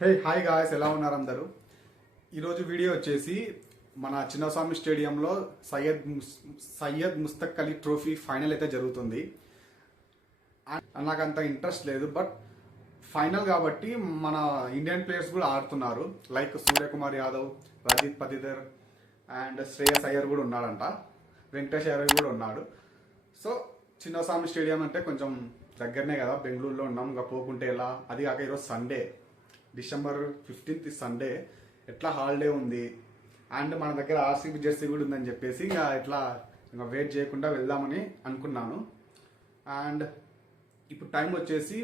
Hi guys, ఎలా ఉన్నారు అందరూ? ఈరోజు వీడియో వచ్చేసి మన చిన్నస్వామి స్టేడియంలో సయ్యద్ ముస్తక్ అలీ ట్రోఫీ ఫైనల్ అయితే జరుగుతుంది. నాకు అంత ఇంట్రెస్ట్ లేదు, బట్ ఫైనల్ కాబట్టి మన ఇండియన్ ప్లేయర్స్ కూడా ఆడుతున్నారు. లైక్ సూర్యకుమార్ యాదవ్, రజిత్ పతిదర్ అండ్ శ్రేయస్ అయ్యర్ కూడా ఉన్నాడంట. వెంకటేష్ అయ్యర్ కూడా ఉన్నాడు. సో చిన్నస్వామి స్టేడియం అంటే కొంచెం దగ్గరనే కదా, బెంగళూరులో ఉన్నాం. ఇంకా పోకుంటే ఎలా? అది కాక ఈరోజు సండే, December 15th సండే, ఎట్లా హాలిడే ఉంది అండ్ మన దగ్గర ఆర్సీబీ జెర్సీ కూడా ఉందని చెప్పేసి ఇంకా వెయిట్ చేయకుండా వెళ్దామని అనుకున్నాను. అండ్ ఇప్పుడు టైం వచ్చేసి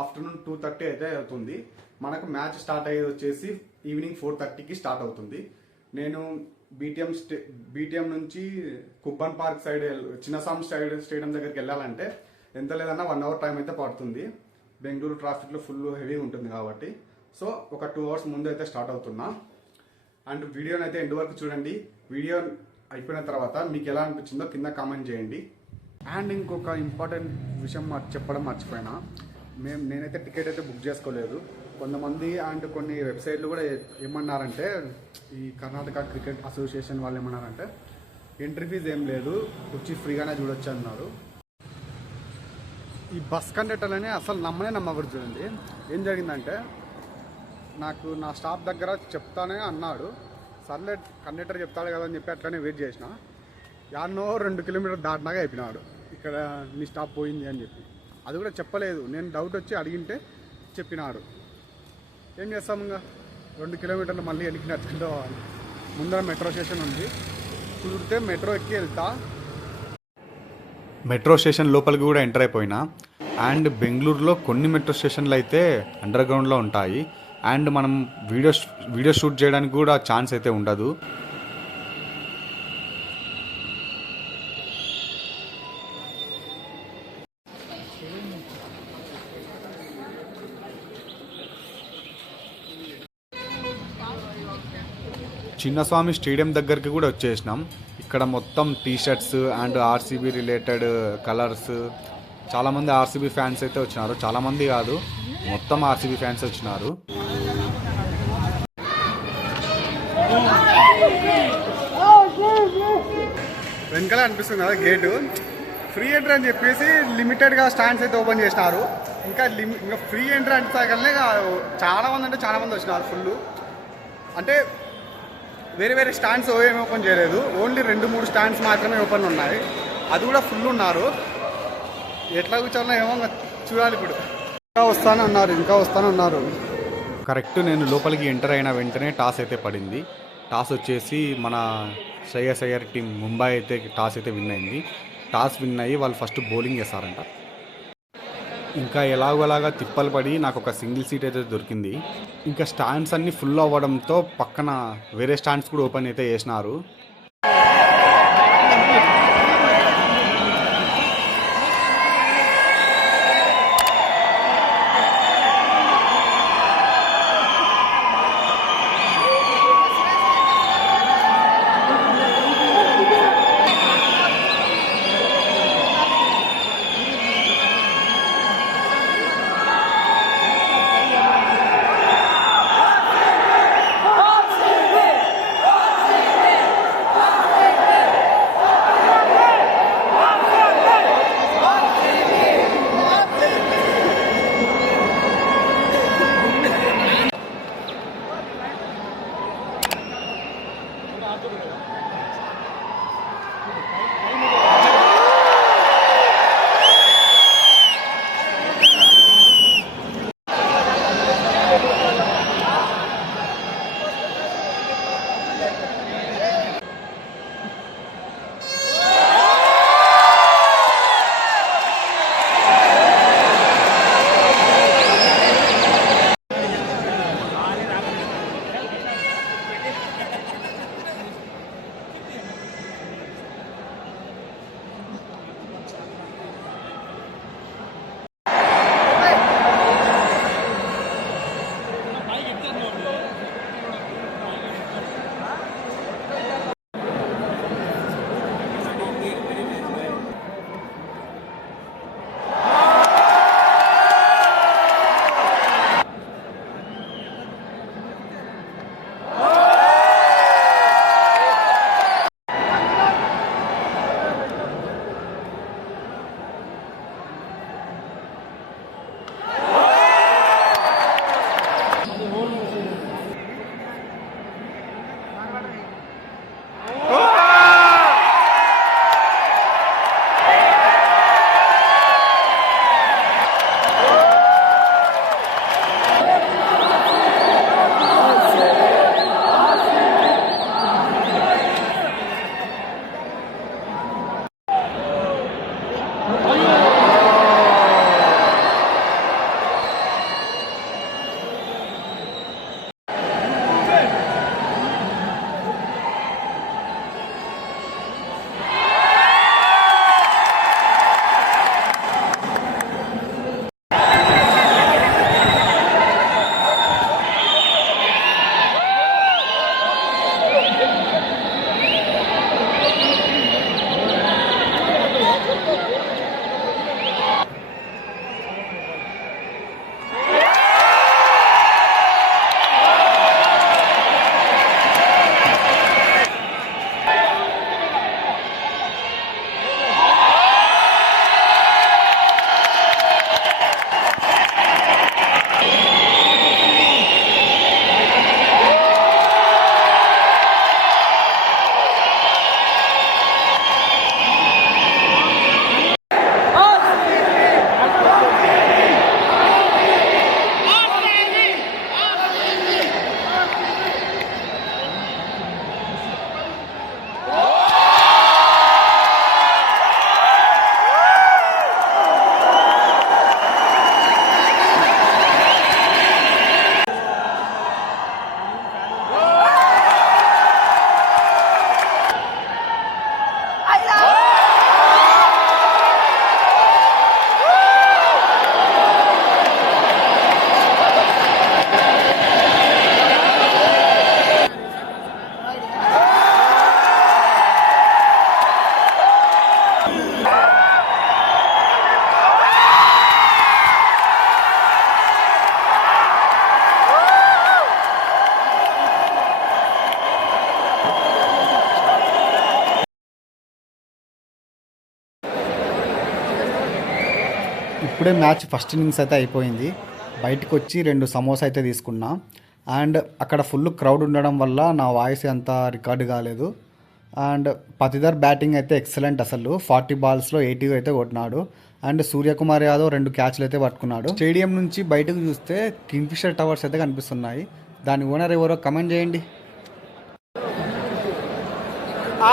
ఆఫ్టర్నూన్ 2:30 అయితే అవుతుంది. మనకు మ్యాచ్ స్టార్ట్ అయ్యేది వచ్చేసి ఈవినింగ్ 4:30కి స్టార్ట్ అవుతుంది. నేను బీటీఎం నుంచి కుబ్బన్ పార్క్ సైడ్ చిన్నస్వామి స్టేడియం దగ్గరికి వెళ్ళాలంటే ఎంత లేదన్నా 1 hour టైం అయితే పడుతుంది. బెంగళూరు ట్రాఫిక్లో ఫుల్ హెవీ ఉంటుంది కాబట్టి. సో ఒక 2 hours ముందు అయితే స్టార్ట్ అవుతున్నా. అండ్ వీడియోని అయితే ఎండ్ వరకు చూడండి. వీడియో అయిపోయిన తర్వాత మీకు ఎలా అనిపించిందో కింద కామెంట్ చేయండి. అండ్ ఇంకొక ఇంపార్టెంట్ విషయం చెప్పడం మర్చిపోయినా, నేనైతే టికెట్ అయితే బుక్ చేసుకోలేదు. కొంతమంది అండ్ కొన్ని వెబ్సైట్లు కూడా ఏమన్నారంటే, ఈ కర్ణాటక క్రికెట్ అసోసియేషన్ వాళ్ళు ఏమన్నారంటే ఎంట్రీ ఫీజు ఏం లేదు, వచ్చి ఫ్రీగానే చూడొచ్చు అన్నారు. ఈ బస్ కండక్టర్లని అసలు నమ్మకూడదు. చూడండి ఏం జరిగిందంటే, నాకు నా స్టాప్ దగ్గర చెప్తానే అన్నాడు. సర్లే కండక్టర్ చెప్తాడు కదా అని చెప్పి అట్లనే వెయిట్ చేసిన. యాన్నో 2 కిలోమీటర్లు దాటినాగా అయిపోయినాడు, ఇక్కడ నీ స్టాప్ పోయింది అని చెప్పి. అది కూడా చెప్పలేదు. నేను డౌట్ వచ్చి అడిగింటే చెప్పినాడు. ఏం చేస్తాం, ఇంకా 2 కిలోమీటర్లు మళ్ళీ వెనక్కి నడుచుకుంటూ పోవాలి. ముందర మెట్రో స్టేషన్ ఉంది, కుదిరితే మెట్రో ఎక్కి వెళ్తా. మెట్రో స్టేషన్ లోపలికి కూడా ఎంటర్ అయిపోయినా. అండ్ బెంగళూరులో కొన్ని మెట్రో స్టేషన్లు అయితే అండర్ గ్రౌండ్లో ఉంటాయి. అండ్ మనం వీడియో షూట్ చేయడానికి కూడా ఛాన్స్ అయితే ఉండదు. చిన్నస్వామి స్టేడియం దగ్గరికి కూడా వచ్చేసినాం. ఇక్కడ మొత్తం t shirts and RCB related colours, చాలామంది ఆర్సీబీ ఫ్యాన్స్ అయితే వచ్చినారు. చాలామంది కాదు, మొత్తం ఆర్సీబీ ఫ్యాన్స్ వచ్చినారు. వెనకాల అనిపిస్తుంది కదా గేటు, ఫ్రీ ఎంట్రీ అని చెప్పేసి లిమిటెడ్గా స్టాండ్స్ అయితే ఓపెన్ చేసినారు. ఇంకా ఫ్రీ ఎంట్రీ అంటే చాలామంది వచ్చినారు ఫుల్. అంటే వేరే స్టాండ్స్ ఏమి ఓపెన్ చేయలేదు, ఓన్లీ 2-3 స్టాండ్స్ మాత్రమే ఓపెన్ ఉన్నాయి. అది కూడా ఫుల్ ఉన్నారు. ఎట్లా కూర్చోవాలో ఏమో చూడాలి. ఇప్పుడు ఇంకా వస్తానన్నారు. కరెక్ట్ నేను లోపలికి ఎంటర్ అయిన వెంటనే టాస్ అయితే పడింది. టాస్ వచ్చేసి మన శ్రేయస్ అయ్యర్ టీం ముంబై అయితే టాస్ అయితే విన్ అయింది. టాస్ విన్ అయ్యి వాళ్ళు ఫస్ట్ బౌలింగ్ చేస్తారంట. ఇంకా ఎలాగోలాగా తిప్పలు పడి నాకు ఒక సింగిల్ సీట్ అయితే దొరికింది. ఇంకా స్టాండ్స్ అన్నీ ఫుల్ అవ్వడంతో పక్కన వేరే స్టాండ్స్ కూడా ఓపెన్ అయితే చేసినారు. ఇప్పుడే మ్యాచ్ ఫస్ట్ ఇన్నింగ్స్ అయితే అయిపోయింది. బయటకు వచ్చి 2 సమోసా అయితే తీసుకున్నా. అండ్ అక్కడ ఫుల్ క్రౌడ్ ఉండడం వల్ల నా వాయిస్ అంత రికార్డు కాలేదు. అండ్ పతిదర్ బ్యాటింగ్ అయితే ఎక్సలెంట్, అసలు 40 బాల్స్లో 80 అయితే కొట్టినాడు. అండ్ సూర్యకుమార్ యాదవ్ 2 క్యాచ్లు అయితే పట్టుకున్నాడు. స్టేడియం నుంచి బయటకు చూస్తే కింగ్ఫిషర్ టవర్స్ అయితే కనిపిస్తున్నాయి. దాని ఓనర్ ఎవరో కమెంట్ చేయండి.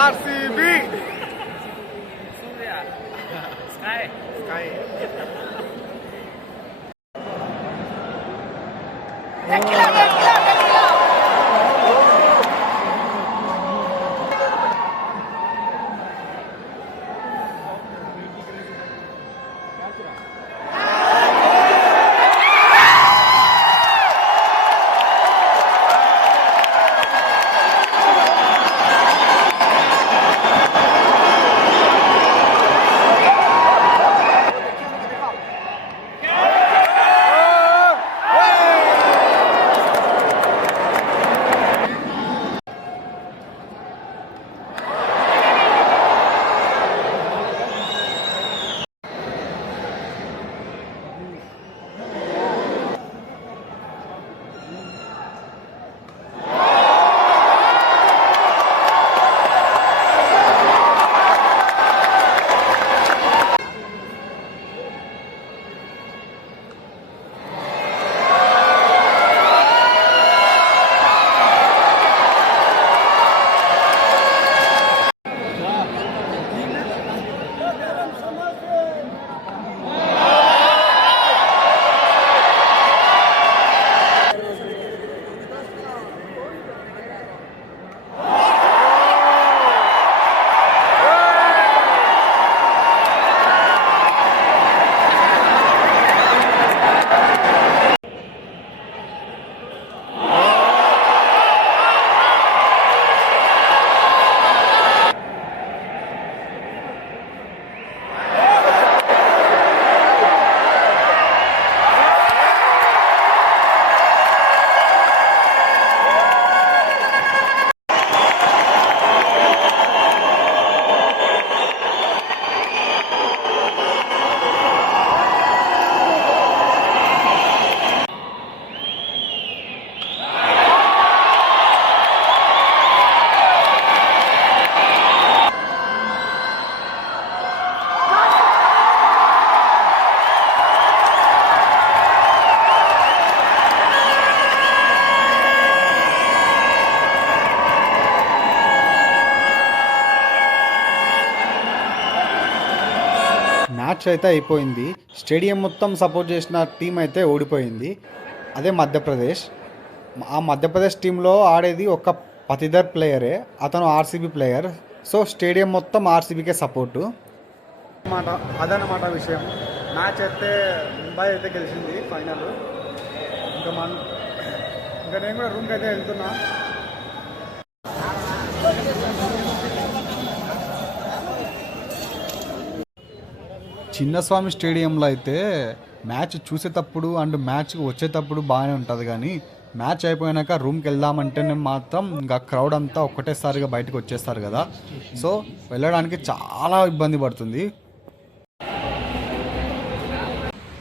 ఆర్సీబీ మ్యాచ్ అయితే అయిపోయింది. స్టేడియం మొత్తం సపోర్ట్ చేసిన టీం అయితే ఓడిపోయింది. అదే మధ్యప్రదేశ్. ఆ మధ్యప్రదేశ్ టీంలో ఆడేది ఒక పతిదర్ ప్లేయరే, అతను ఆర్సీబీ ప్లేయర్. సో స్టేడియం మొత్తం ఆర్సీబీకే సపోర్టు అదనమాట విషయం. మ్యాచ్ అయితే ముంబై అయితే గెలిచింది ఫైనల్. ఇంకా నేను కూడా రూమ్కి అయితే వెళ్తున్నా. చిన్నస్వామి స్టేడియంలో అయితే మ్యాచ్ చూసేటప్పుడు అండ్ మ్యాచ్కి వచ్చేటప్పుడు బాగానే ఉంటుంది, కానీ మ్యాచ్ అయిపోయాక రూమ్కి వెళ్దామంటేనే మాత్రం ఇంకా క్రౌడ్ అంతా ఒక్కటేసారిగా బయటకు వచ్చేస్తారు కదా. సో వెళ్ళడానికి చాలా ఇబ్బంది పడుతుంది.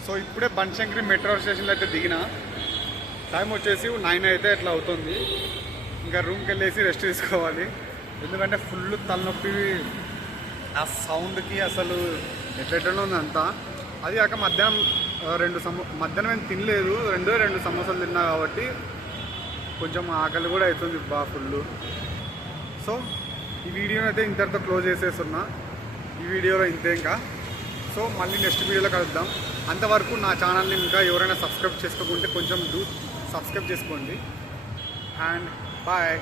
సో ఇప్పుడే బన్శంకరి మెట్రో స్టేషన్లో అయితే దిగిన. టైం వచ్చేసి 9 అయితే ఎట్లా అవుతుంది. ఇంకా రూమ్కి వెళ్ళేసి రెస్ట్ తీసుకోవాలి, ఎందుకంటే ఫుల్ తలనొప్పి. ఆ సౌండ్కి అసలు ఎట్లెట్లనే ఉంది అంతా. అది కాక మధ్యాహ్నం ఏం తినలేదు, 2 సమోసాలు తిన్నా కాబట్టి కొంచెం ఆకలి కూడా అవుతుంది ఫుల్. సో ఈ వీడియోని అయితే ఇంతటితో క్లోజ్ చేసేస్తున్నా. ఈ వీడియోలో ఇంతే ఇంకా. సో మళ్ళీ నెక్స్ట్ వీడియోలో కలుద్దాం. అంతవరకు నా ఛానల్ని ఇంకా ఎవరైనా సబ్స్క్రైబ్ చేసుకోకుంటే కొంచెం సబ్స్క్రైబ్ చేసుకోండి. And bye.